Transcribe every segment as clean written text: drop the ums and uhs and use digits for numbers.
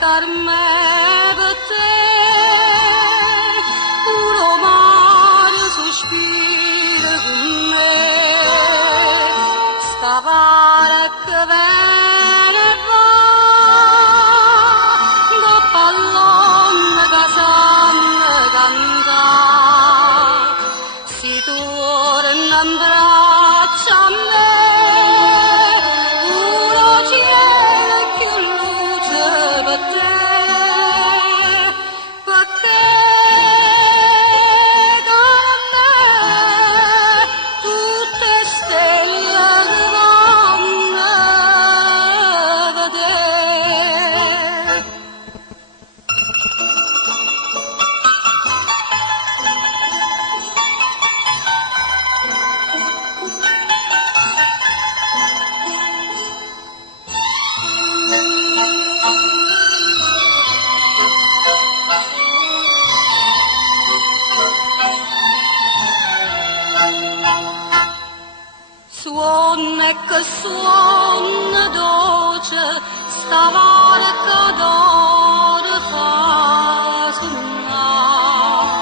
Carme, bettei, puro mare sospira con me, scavare che viene e va, da pallone casanne canta, si torna in braccio a me. Suona che suona dolce, sta barca d'oro fa sognare.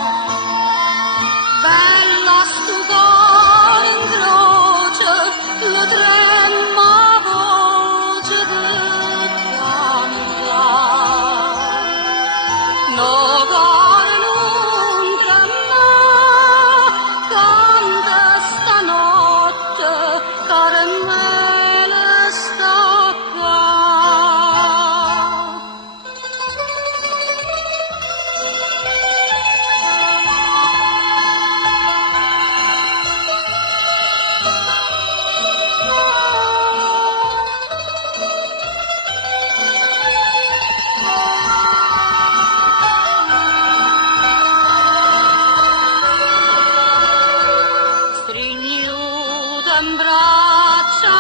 Bella stu cuore in croce, la trema voce del cantare. No cuore non trema, canta stanotte, caramelle stacca. Stringiuta in braccia